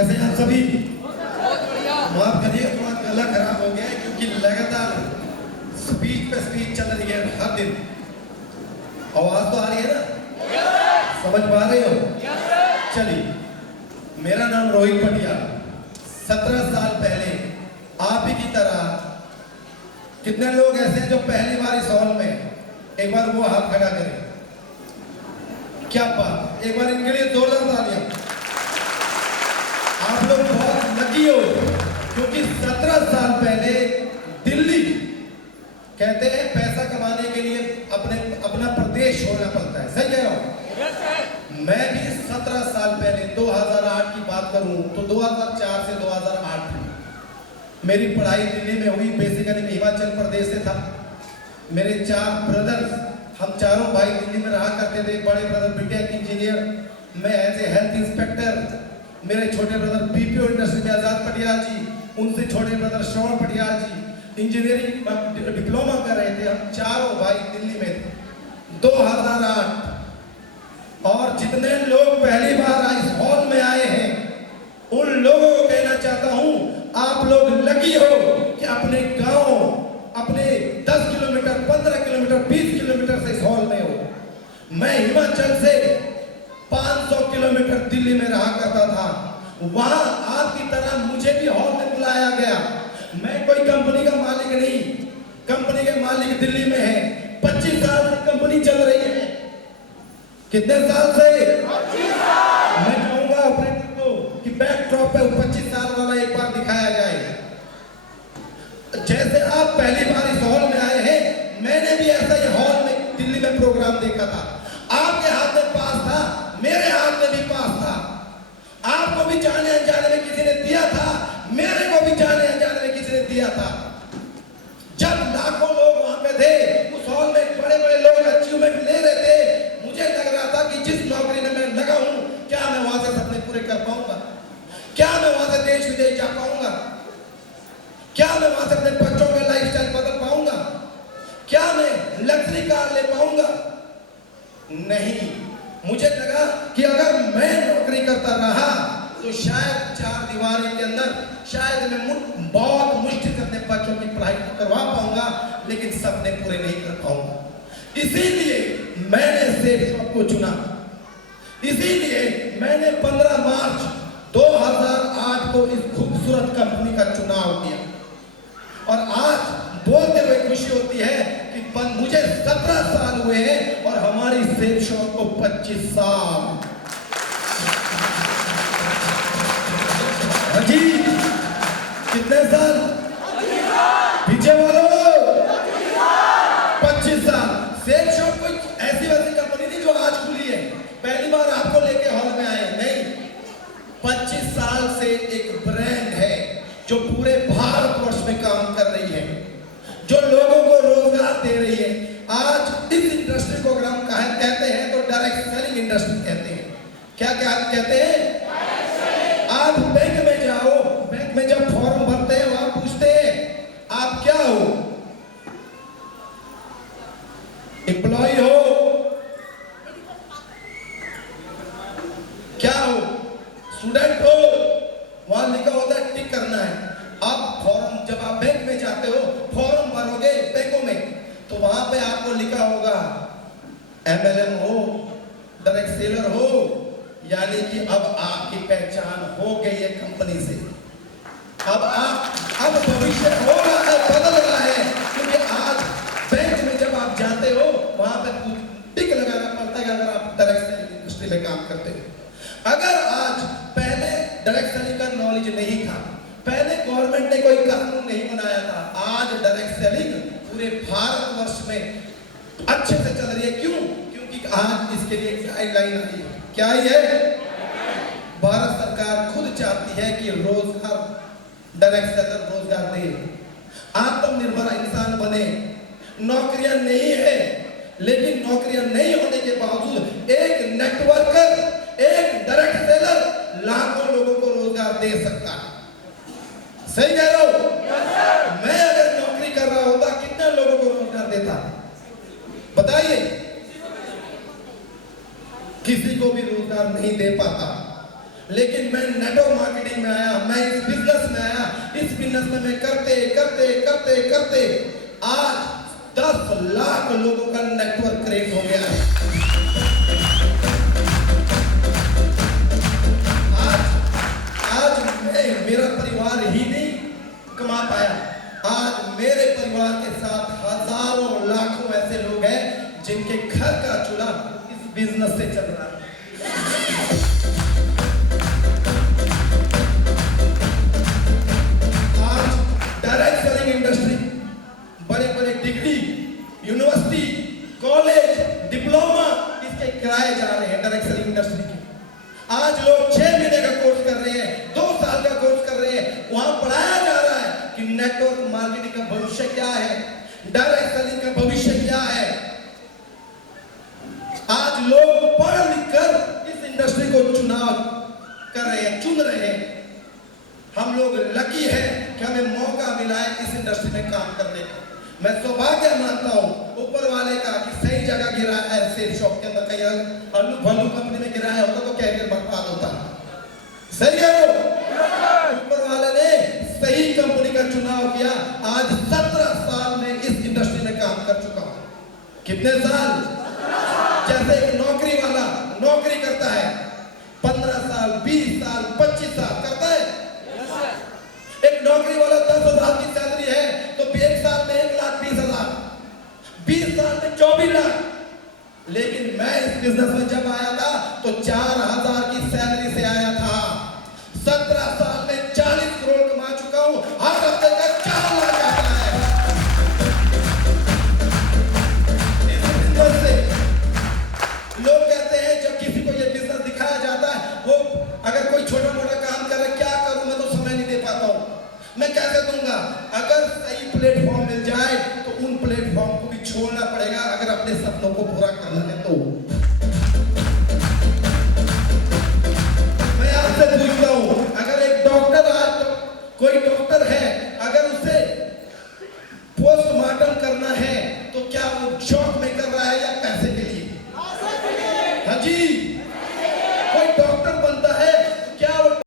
कैसे हैं आप सभी? माफ करिए थोड़ा गला खराब हो गया है क्योंकि लगातार स्पीच पे स्पीच चल रही है हर दिन। आवाज तो आ रही है ना? समझ पा रहे हो? चलिए, मेरा नाम रोहित पटियाल। 17 साल पहले आप ही की तरह कितने लोग ऐसे हैं जो पहली बार इस हॉल में, एक बार वो हाथ खड़ा करें। क्या बात, एक बार इनके लिए जोरदार तालियां। आप लोग बहुत लकी हो क्योंकि 17 साल पहले दिल्ली, कहते हैं पैसा कमाने के लिए अपना प्रदेश छोड़ना पड़ता है। सही कह रहा हूं? मैं भी 17 साल पहले 2008 की बात करूं तो 2004 से 2008 मेरी पढ़ाई दिल्ली में हुई। बेसिकली मैं हिमाचल प्रदेश से था। मेरे 4 ब्रदर्स, हम चारों भाई दिल्ली में रहा करते थे। बड़े ब्रदर बीटेक इंजीनियर, मैं एज ए हेल्थ इंस्पेक्टर। मेरे छोटे ब्रदर बीपीओ इंडस्ट्री में आजाद पटियाल जी, उनसे छोटे ब्रदर श्रवण पटियाल जी इंजीनियरिंग डिप्लोमा कर रहे थे। हम चारों भाई दिल्ली में थे 2008। और जितने लोग पहली बार इस हॉल में आए हैं उन लोगों को कहना चाहता हूं, आप लोग लकी हो कि अपने गांव, अपने 10 किलोमीटर, 15 किलोमीटर, 20 किलोमीटर से इस हॉल में हो। मैं हिमाचल से 500 किलोमीटर दिल्ली में रहा करता था। वहां आपकी तरह मुझे भी हॉल में बुलाया गया। मैं कोई कंपनी का मालिक नहीं, कंपनी के मालिक दिल्ली में है। 25 साल से कंपनी चल रही है। कितने साल से? 25 साल। मैं चाहूंगा ऑपरेटर को कि बैकड्रॉप पे 25 साल वाला एक बार दिखाया जाए। जैसे आप पहली बार इस हॉल में आए हैं, मैंने भी ऐसा ही हॉल में दिल्ली में प्रोग्राम देखा था। आपके हाथ में पास था, मेरे हाथ में भी पास था। आपको भी जाने अनजाने में किसी ने दिया था, मेरे को भी जाने अनजाने में किसी ने दिया था। जब लाखों लोग वहां पे थे, उस हॉल में बड़े बड़े लोग अचीवमेंट ले रहे थे, मुझे लग रहा था कि जिस नौकरी में मैं लगा हूं, क्या मैं वहां से सपने पूरे कर पाऊंगा? क्या मैं वहां से देश विदेश जा पाऊंगा? क्या मैं वहां से अपने बच्चों का लाइफस्टाइल बदल पाऊंगा? क्या मैं लग्जरी कार ले पाऊंगा? नहीं। मुझे लगा कि अगर मैं नौकरी करता रहा तो शायद 4 दीवारी के अंदर शायद मैं बहुत मुश्किल से अपने बच्चों की पढ़ाई करवा पाऊंगा, लेकिन सपने पूरे नहीं कर पाऊंगा। इसीलिए मैंने सेठ शॉप को चुना। इसीलिए मैंने 15 मार्च 2008 को इस खूबसूरत कंपनी का चुनाव किया। और आज बोलते हुए खुशी होती है कि मुझे 17 साल हुए हैं और हमारी सेठ शॉप को 25 साल। जी कितने साल? पीछे वालों 25 साल। सेठ शॉप कोई ऐसी वैसी कंपनी नहीं जो आज खुली है, पहली बार आपको लेके हॉल में आए, नहीं। 25 साल से एक ब्रांड है जो पूरे भारतवर्ष में काम कर रही है, जो लोगों को रोजगार दे रही है। आज इस इंडस्ट्री को अगर हम कहते हैं तो डायरेक्ट सेलिंग इंडस्ट्री कहते हैं। क्या क्या कहते हैं? आप बैंक में जाओ, बैंक में जब फॉर्म भरते हैं वहां पूछते हैं आप क्या हो? एम्प्लॉय हो? क्या हो? स्टूडेंट हो? वहां लिखा होता है टिक करना है। आप फॉर्म, जब आप बैंक में जाते हो, फॉर्म भरोगे बैंकों में, तो वहां पे आपको लिखा होगा एमएलएम हो, डायरेक्ट सेलर हो, यानी कि अब आपकी पहचान हो गई है कंपनी से। अब भविष्य हो रहा है, बदल रहा है, क्योंकि आज बैंक में जब आप जाते हो वहां पे टिक लगाना पड़ता है अगर आप डायरेक्ट सेलिंग इंडस्ट्री में काम करते हो। अगर आज, पहले डायरेक्ट सेलिंग का नॉलेज नहीं था, पहले गवर्नमेंट ने कोई कानून नहीं बनाया था, आज डायरेक्ट सेलिंग पूरे भारतवर्ष में अच्छे से चल रही है। क्यों? क्योंकि आज इसके लिए गाइडलाइन आई है। क्या है? भारत सरकार खुद चाहती है कि रोजगार, डायरेक्ट सेलर रोजगार दे, आत्मनिर्भर इंसान बने। नौकरियां नहीं है, लेकिन नौकरियां नहीं होने के बावजूद एक नेटवर्कर, एक डायरेक्ट सेलर लाखों लोगों को रोजगार दे सकता है। सही कह रहा हूं? मैं अगर नौकरी कर रहा होता कितने लोगों को रोजगार देता? बताइए। किसी को भी रोजगार नहीं दे पाता। लेकिन मैं नेटवर्क मार्केटिंग में आया, मैं इस बिजनेस में आया। इस बिजनेस में मैं करते करते करते करते आज 10 लाख लोगों का नेटवर्क क्रिएट हो गया है। आज मेरा परिवार ही नहीं कमा पाया, आज मेरे परिवार के साथ हजारों लाखों ऐसे लोग हैं जिनके घर का चूल्हा इस बिजनेस से चल रहा है। आज डायरेक्ट सेलिंग इंडस्ट्री, बड़े बड़े डिग्री, यूनिवर्सिटी, कॉलेज, डिप्लोमा, इसके किराए जा रहे हैं डायरेक्ट सेलिंग इंडस्ट्री के। आज लोग 6 महीने का कोर्स कर रहे हैं, 2 साल का कोर्स कर रहे हैं। वहां पढ़ाया जा रहा है कि नेटवर्क मार्केटिंग का भविष्य क्या है, डायरेक्ट सेलिंग का भविष्य क्या है। आज लोग पढ़ लिख कर इस इंडस्ट्री को चुनाव कर रहे हैं, चुन रहे हैं। हम लोग लकी हैं कि हमें मौका मिला है इस इंडस्ट्री में काम करने का। मैं सौभाग्य मानता हूं ऊपर वाले का कि सही जगह गिराया है। सेल शॉप के अंदर कहीं आलू भालू कंपनी में गिराया होता तो कैरियर बर्बाद होता। सही है वो, ऊपर वाले ने सही कंपनी का चुनाव किया। आज 17 साल में इस इंडस्ट्री में काम कर चुका हूं। कितने साल? जैसे एक नौकरी वाला नौकरी करता है 15 साल, 20 साल, 25 साल करता है। एक नौकरी वाला 10,000 की सैलरी है तो 1 साल में 1,20,000, 20 साल में 24 लाख। लेकिन मैं इस बिजनेस में जब आया था तो 4,000 की सैलरी से आया था। 17 साल में 40 करोड़ कमा चुका हूं। हर हफ्ते का 4 लाख आता है इस बिजनेस से। लोग कहते हैं जब किसी को ये बिजनेस दिखाया जाता है, वो अगर कोई छोटा मोटा काम करे, क्या करूं मैं तो समय नहीं दे पाता हूं। मैं कैसे दूंगा? अगर सही प्लेटफॉर्म मिल जाए तो उन प्लेटफॉर्म को भी छोड़ना पड़ेगा अगर अपने सपनों को पूरा करना है तो। मैं आपसे पूछता हूं, अगर एक डॉक्टर, आज कोई डॉक्टर है, अगर उसे पोस्टमार्टम करना है तो क्या वो शौक में कर रहा है या पैसे के लिए? हाँ जी,